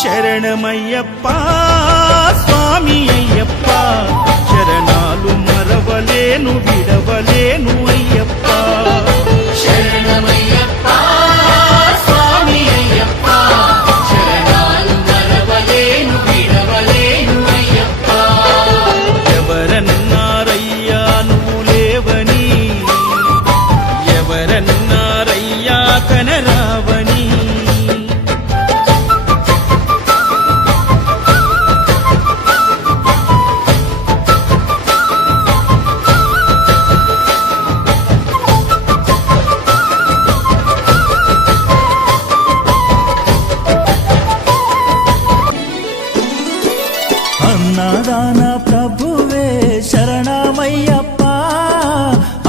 శరణమయ్యప్ప స్వామి అయ్యప్ప శరణాలు మరవలేను విడవలేను అయ్యప్ప శరణమయ్యప్ప స్వామి అయ్యప్ప శరణాలు మరవలేను విడవలేను అయ్యప్ప ఎవరన్నారయ్యా నువ్వు లేవని ఎవరన్నారయ్యా కనరావని అన్నదాన ప్రభువే శరణమయ్యప్ప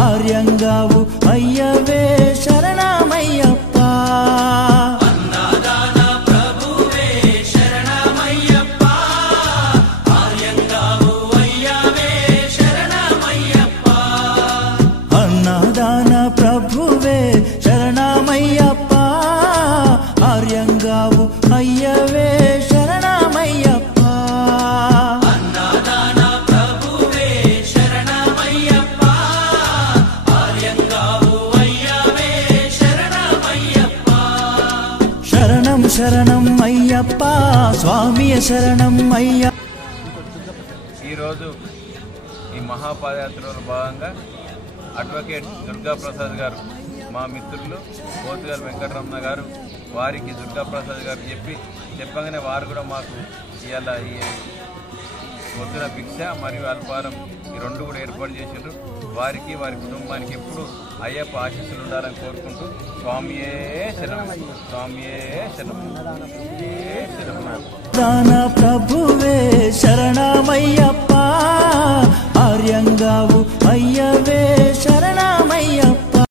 ఆర్యంగావు అయ్యవే శరణమయ్యప్ప అన్నదాన ప్రభువే శరణమయ్యప్ప ఆర్యంగావు అయ్యవే శరణమయ్యప్ప అన్నదాన ప్రభువే శరణమయ్యప్ప ఆర్యంగావు అయ్యవే శరణమయ్యప్ప అన్నదాన ప్రభువే శరణమయ్యప్ప ఆర్యంగావు అయ్యవే శరణమయ్యప్ప శరణం శరణం అయ్యప్ప స్వామియ శరణం అయ్యప్ప. ఈరోజు ఈ మహాపాదయాత్రలో భాగంగా అడ్వకేట్ దుర్గాప్రసాద్ గారు మా మిత్రులు పోతుగారు వెంకటరమణ గారు వారికి దుర్గాప్రసాద్ గారు చెప్పగానే వారు కూడా మాకు ఇవాళ ఈ పొద్దున భిక్ష మరియు అల్పారం ఈ రెండు కూడా ఏర్పాటు చేసిండ్రు. వారికి వారి కుటుంబానికి ఎప్పుడు అయ్యప్ప ఆశీస్సులు ఉండాలని కోరుకుంటూ స్వామియే శరణం స్వామియే శరణం శరణం. దాన ప్రభువే శరణమయ్యప్ప ఆర్యంగావు అయ్యవే శరణ